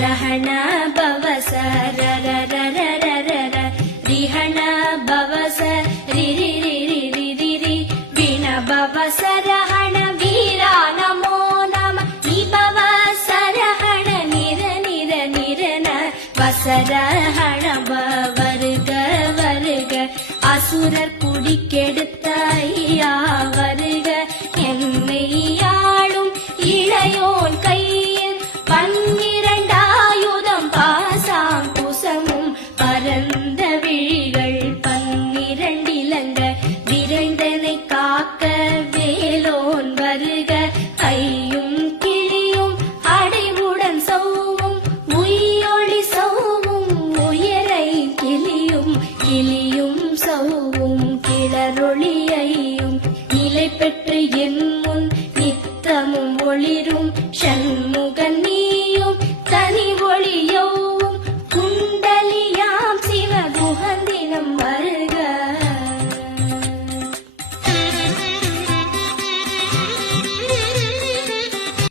ரஹண பவச ரிஹண பவச ரிரி விண பவச ரஹண வீரா நமோ நம விபவச ரஹண நிர நிர நிரன வசரஹண வருக வருக அசுரர் குடிக்கெடுத்த